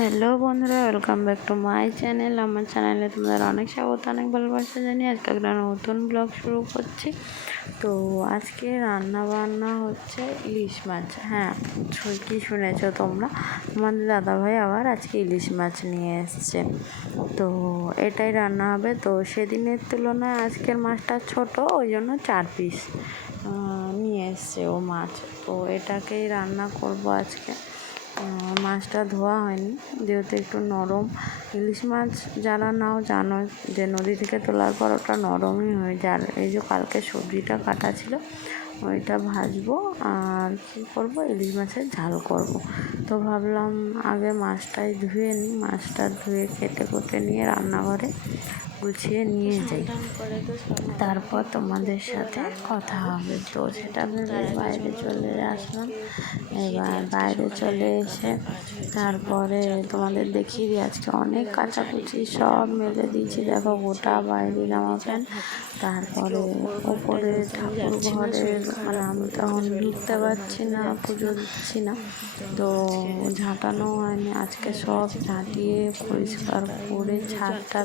Hello বন্ধুরা, welcome back to my channel. আমার চ্যানেলে তোমাদের অনেক স্বাগত, অনেক ভালোবাসা জানিয়ে আজকে একটা নতুন ব্লগ শুরু করছি। তো আজকে রান্না বান্না হচ্ছে ইলিশ মাছ। হ্যাঁ, ঠিকই শুনেছ তোমরা, তোমাদের দাদাভাই আবার আজকে ইলিশ মাছ নিয়ে এসছে। তো এটাই রান্না হবে। তো সেদিনের তুলনায় আজকের মাছটা ছোট, ওই জন্য 4 পিস নিয়ে এসছে ও মাছ। তো এটাকেই রান্না করব আজকে। মাছটা ধোয়া হয়নি, যেহেতু একটু নরম। ইলিশ মাছ যারা নাও জানো যে নদী থেকে তোলার পর ওটা নরমই হয়ে যায়। এই যে কালকে সবজিটা কাটা ছিল, ওইটা ভাজবো আর কী করবো, ইলিশ মাছের ঝাল করব। তো ভাবলাম আগে মাছটাই ধুয়ে নিই, মাছটা ধুয়ে কেটে নিয়ে রান্নাঘরে গুছিয়ে নিয়ে যাই, তারপর তোমাদের সাথে কথা হবে। তো সেটা ভেবে বাইরে চলে আসলাম। এবার বাইরে চলে এসে তারপরে তোমাদের দেখিয়ে দিই, আজকে অনেক কাচাকুচি সব মেলে দিয়েছি। দেখো, গোটা বাইরে জামা প্যান্ট, তারপরে ওপরে ঠাকুর ঘরের, মানে আমি তখন ঢুকতে পারছি না, পুজো দিচ্ছি না, তো ঝাঁটানো হয়নি। আজকে সব ঝাঁটিয়ে পরিষ্কার করে ছাদটা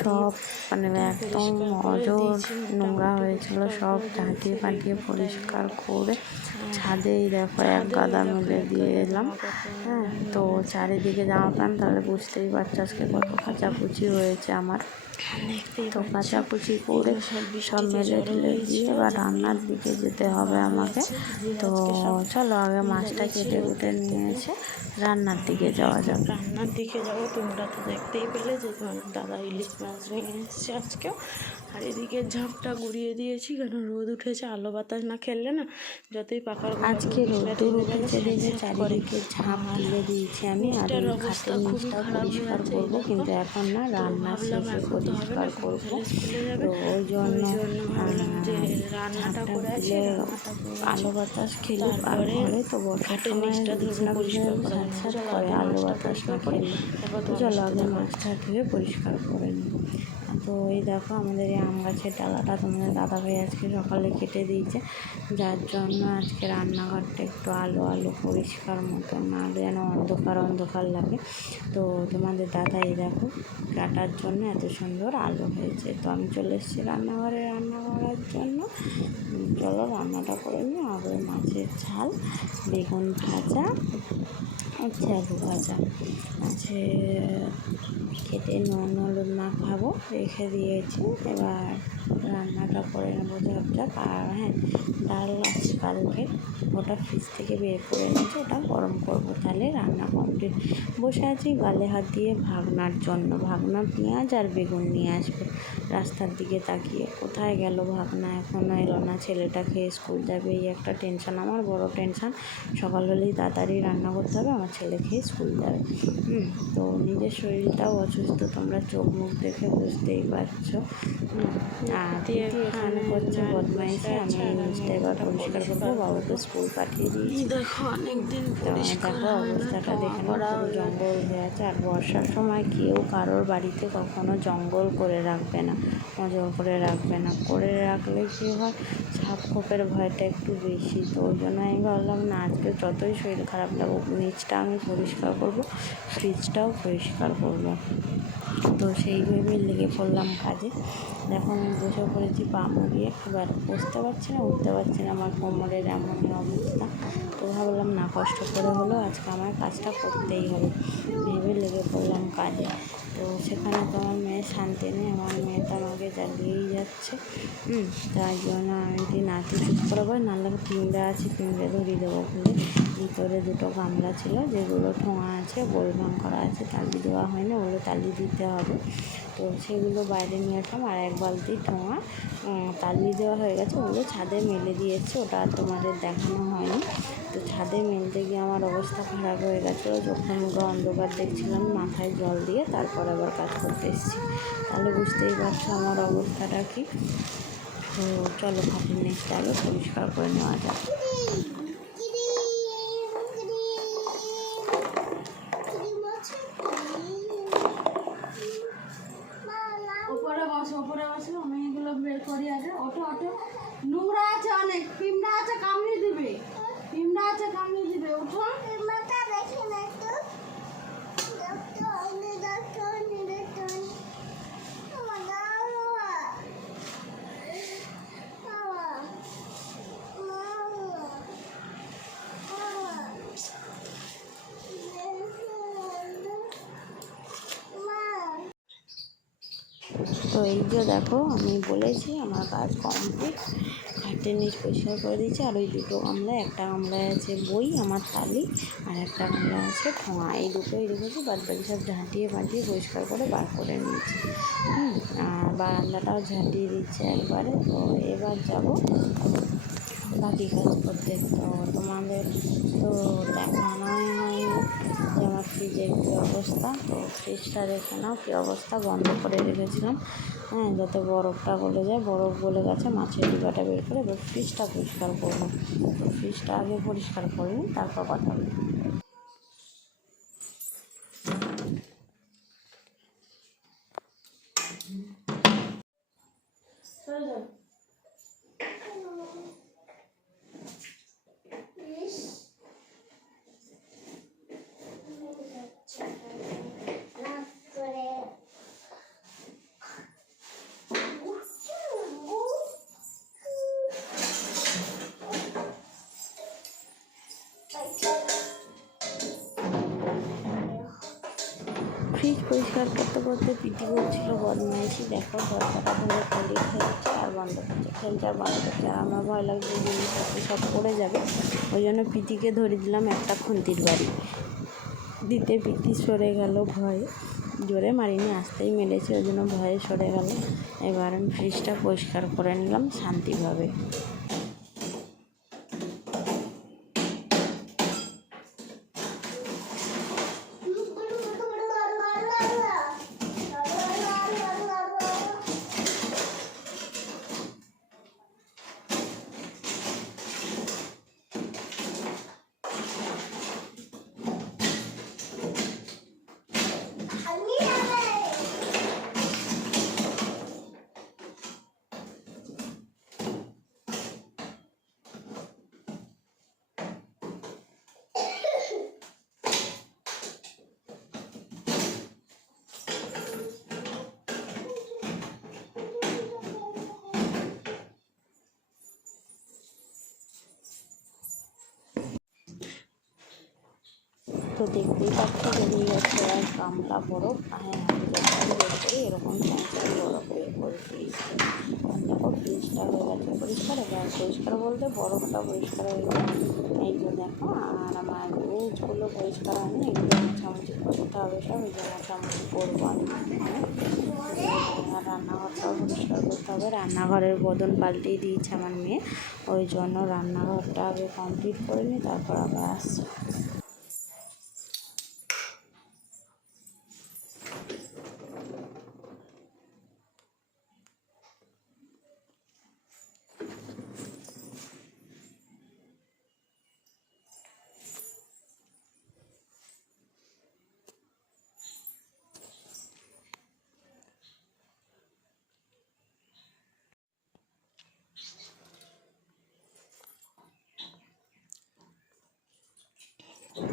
সব, মানে একদম অজর নোংরা হয়েছিল, সব ঝাঁটিয়ে পাটিয়ে পরিষ্কার করে ছাদেই দেখো এক গাদা মেলে দিয়ে এলাম। হ্যাঁ, তো চারিদিকে জামা প্যান্ট, তাহলে বুঝতেই পারছো আজকে কত কাচাকুচি হয়েছে আমার। তো কাচাকুচি করে সব মেলে টেলে দিয়ে এবার রান্নার দিকে যেতে হবে আমাকে। তো চলো আগে মাছটা কেটে কুটে নিয়ে এসে রান্নার দিকে যাওয়া যাবে। রান্নার দিকে যাবো। তোমরা তো দেখতেই পেলে যে দাদা ইলিশ মাছ নিয়ে এসছে আজকেও। আর এদিকে ঝাঁপটা গুড়িয়ে দিয়েছি, কেন রোদ উঠেছে, আলো বাতাস না খেললে না যতই পাকার আজকে রোদ্দুর উঠেছে দেখে চারিদিকে ঝাঁপ তুলে দিয়েছি আমি, আর এই খাটের নিচটা পরিষ্কার করবো, কিন্তু এখন না, রান্না শেষে পরিষ্কার করবো। তো ওই জন্য ঝাঁপটা তুলে আলো বাতাস খেলুক। আর ঘরে তো বসার সময় বিছনা ঝাঁট করে আলো বাতাস না খেলে। তো চলো আগে মাছটা ধুয়ে পরিষ্কার করে নিই। তো এই দেখো, আমাদের এই আম গাছের ডালাটা তোমাদের দাদাভাই আজকে সকালে কেটে দিয়েছে, যার জন্য আজকে রান্নাঘরটা একটু আলো আলো পরিষ্কার মতো, না যেন অন্ধকার অন্ধকার লাগে। তো তোমাদের দাদা এই দেখো কাটার জন্য এত সুন্দর আলো হয়েছে। তো আমি চলে এসেছি রান্না করার জন্য। চলো রান্নাটা করে নিই। আগে মাছের ঝাল, বেগুন ভাজা, আলু ভাজা আছে, কেটে নুন হলুদ মাখাবো, রেখে দিয়েছি। এবার রান্নাটা করে নেবো ঝপঝপ। আর হ্যাঁ, ডাল আছে কালকে, ওটা ফ্রিজ থেকে বের করে নিয়েছি, ওটা গরম করবো, তাহলে রান্না কমপ্লিট। বসে আছি গালে হাত দিয়ে ভাগনার জন্য। ভাগনা পেঁয়াজ আর বেগুন নিয়ে আসবে। রাস্তার দিকে তাকিয়ে কোথায় গেল ভাগনা, এখনও এলো না। ছেলেটা খেয়ে স্কুল যাবে, এই একটা টেনশন আমার, বড় টেনশন। সকাল হলেই তাড়াতাড়ি রান্না করতে হবে, আমার ছেলে খেয়ে স্কুল যাবে। তো নিজের শরীরটাও অসুস্থ, তোমরা চোখ মুখ দেখে বুঝতেই পারছো। আর এখানে করছে বদমাইশি। আমি জিনিসটা এবার পরিষ্কার করবো, বাবুকে স্কুল পাঠিয়ে দিয়েছি। দেখো অনেকদিন দেখো অবস্থাটা দেখে না, পুরো জঙ্গল হয়ে আছে। আর বর্ষার সময় কেউ কারোর বাড়িতে কখনো জঙ্গল করে রাখবে না, নজর করে রাখবে না। করে রাখলে কী হয়, সাপ খোপের ভয়টা একটু বেশি। তো ওই জন্য আমি ভাবলাম না, আজকে যতই শরীর খারাপ লাগুক, নিচটা আমি পরিষ্কার করবো, ফ্রিজটাও পরিষ্কার করবো। তো সেই ভেবে লেগে পড়লাম কাজে। দেখো আমি বসে পড়েছি পা মুড়িয়ে, এবার বসতে পারছি না, উঠতে পারছি না, আমার কোমরের এমনই অবস্থা। তো ভাবলাম না, কষ্ট করে হলেও আজকে আমার কাজটা করতেই হবে, ভেবে লেগে পড়লাম কাজে। তো সেখানে তো আমার মেয়ের শান্তি নেই, আমার মেয়ে তো আমাকে জ্বালিয়েই যাচ্ছে। তার জন্য আমি যদি নাতি চুপ করে বই, নাহলে পিঁমড়ে আছে, পিঁমড়ে ধরিয়ে দেবো খুলে। ভিতরে দুটো গামলা ছিল, যেগুলো ঠোঙা আছে, বোলভাং করা আছে, তালি দেওয়া হয়নি, ওগুলো তালি দিতে হবে। তো সেগুলো বাইরে নিয়ে আসলাম। আর এক বালতি ঠোঙা তালি দেওয়া হয়ে গেছে, ওগুলো ছাদে মেলে দিয়েছে, ওটা আর তোমাদের দেখানো হয়নি। তো ছাদে মেলতে গিয়ে আমার অবস্থা খারাপ হয়ে গেছিলো, চোখে মুখে অন্ধকার দেখছিলাম, মাথায় জল দিয়ে তারপর আবার কাজ করতে এসেছি। তাহলে বুঝতেই পারছো আমার অবস্থাটা কী। তো চলো খাটের নিচটা আগে পরিষ্কার করে নেওয়া যাক। ওপরে বসে আমি এগুলো বের করি আগে। ওঠো নোংরা আছে, অনেক পিঁমড়া আছে, কামড়ে দিবে, পিঁমড়া আছে, কামড়ে দিবে। ওঠো, তো এই যে দেখো, আমি বলেছি আমার কাজ কমপ্লিট। খাটের নিচ পরিষ্কার করে দিয়েছি। আর ওই দুটো গামলায়, একটা গামলায় আছে বই, আমার তালি, আর একটা গামলায় আছে ঠোঙা। এই দুটোই রেখেছি, বাদ বাকি সব ঝাঁটিয়ে পাটিয়ে পরিষ্কার করে বার করে নিয়েছি। আর বারান্দাটাও ঝাঁটিয়ে দিচ্ছে একবারে। তো এবার যাবো বাকি কাজ করতে। তো তোমাদের তো দেখানোই হয়নি যে আমার ফ্রিজের কী অবস্থা। তো ফ্রিজটা দেখে নাও কী অবস্থা, বন্ধ করে রেখেছিলাম যাতে বরফটা গলে যায়। বরফ গলে গেছে, মাছের ডিবাটা বের করে এবার ফ্রিজটা পরিষ্কার করবো। তো ফ্রিজটা আগে পরিষ্কার করে নিই, তারপর কথা বলি। ফ্রিজ পরিষ্কার করতে করতে পিটি করছিল বদমাইশি। দেখো, দরজাটা ধরে খুলে খেলছে আর বন্ধ করছে, খেলছে আর বন্ধ করছে। আর আমার ভয় লাগছে জিনিসপত্র সব পড়ে যাবে, ওই জন্য পিটিকে ধরে দিলাম একটা খুন্তির বাড়ি দিতে। পিটি সরে গেল ভয়ে, জোরে মারিনি, আসতেই মেরেছে, ওই জন্য ভয়ে সরে গেল। এবার আমি ফ্রিজটা পরিষ্কার করে নিলাম শান্তিভাবে। তো দেখতেই পাচ্ছ বেরিয়ে গেছে আর গামলা বরফ। হ্যাঁ, আমি যখন বের করি এরকম চ্যাঁচড়ে বরফ বের করে ফ্রিজটা। দেখো, ফ্রিজটা হয়ে গেছে পরিষ্কার। এবার পরিষ্কার বলতে বরফটা পরিষ্কার হয়ে গেল। এই যে দেখো, আর আমার রোজগুলো পরিষ্কার হয়নি, এগুলো মোছামুছি করতে হবে সব। এই যে মোছামুছি করবো আমি। আর রান্নাঘরটাও পরিষ্কার করতে হবে। রান্নাঘরের বদন পাল্টেই দিয়েছে আমার মেয়ে, ওই জন্য রান্নাঘরটা আগে কমপ্লিট করে নিই, তারপর আবার আসছি।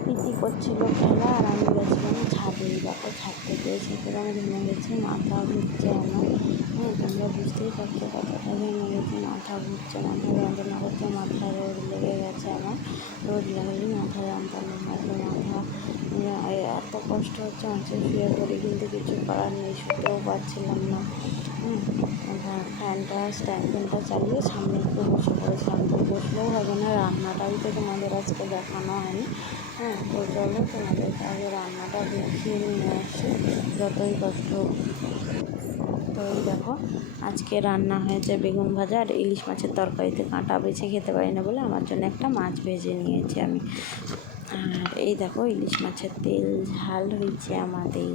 পিটি করছিল খেলা, আর আমি গেছিলাম ছাদে। দেখো, ছাদ থেকে এসে পুরো আমি ভেঙে গেছি, মাথা ঘুরছে আমার। তোমরা বুঝতেই পারছো কতটা ভেঙে গেছি, মাথা ঘুরছে, মাথা যন্ত্রণা করছে, মাথায় রোদ লেগে গেছে আমার। রোদ লাগলে মাথা যন্ত্রণা লাগবে, মাথা এত কষ্ট হচ্ছে। হচ্ছে শুয়ে পড়ি, কিন্তু কিছু করার নেই, শুতেও পারছিলাম না। ফ্যানটা, স্ট্যান্ড ফ্যানটা চালিয়ে সামনে একটু বসে পড়েছিলাম। তো বসলেও হবে না, রান্নাটাই তো তোমাদের আজকে দেখানো হয়নি। তো চলো তোমাদেরকে আগে রান্নাটা দেখিয়ে নিয়ে আসি, যতই কষ্ট হোক। তো এই দেখো, আজকে রান্না হয়েছে বেগুন ভাজা আর ইলিশ মাছের তরকারিতে কাঁটা বেছে খেতে পারি না বলে আমার জন্য একটা মাছ ভেজে নিয়েছি আমি। আর এই দেখো, ইলিশ মাছের তেল ঝাল হয়েছে আমাদের।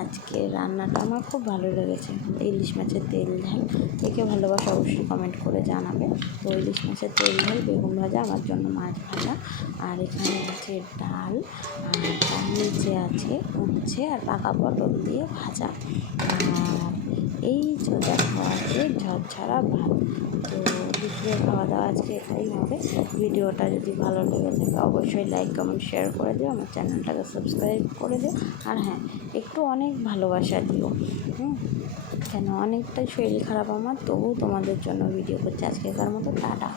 আজকে রান্নাটা আমার খুব ভালো লেগেছে, ইলিশ মাছের তেল ঝাল। দেখে ভালোবাসা অবশ্যই কমেন্ট করে জানাবে। তো ইলিশ মাছের তেল ঝাল, বেগুন ভাজা, আমার জন্য মাছ ভাজা, আর এখানে আছে ডাল, আর তার নিচে আছে উচ্ছে আর পাকা পটল দিয়ে ভাজা। আর এই যে দেখো আছে ঝরঝরা ভাত। তো দুপুরে খাওয়া দাওয়া আজকে এটাই হবে। ভিডিওটা যদি ভালো লেগে থাকে অবশ্যই লাইক কমেন্ট শেয়ার করে দিও, আমার চ্যানেলটাকে সাবস্ক্রাইব করে দিও। আর হ্যাঁ, একটু অনেক ভালোবাসা দিও। কেন, অনেকটাই শরীর খারাপ আমার, তবুও তোমাদের জন্য ভিডিও করছি। আজকেকার মতো টাটা।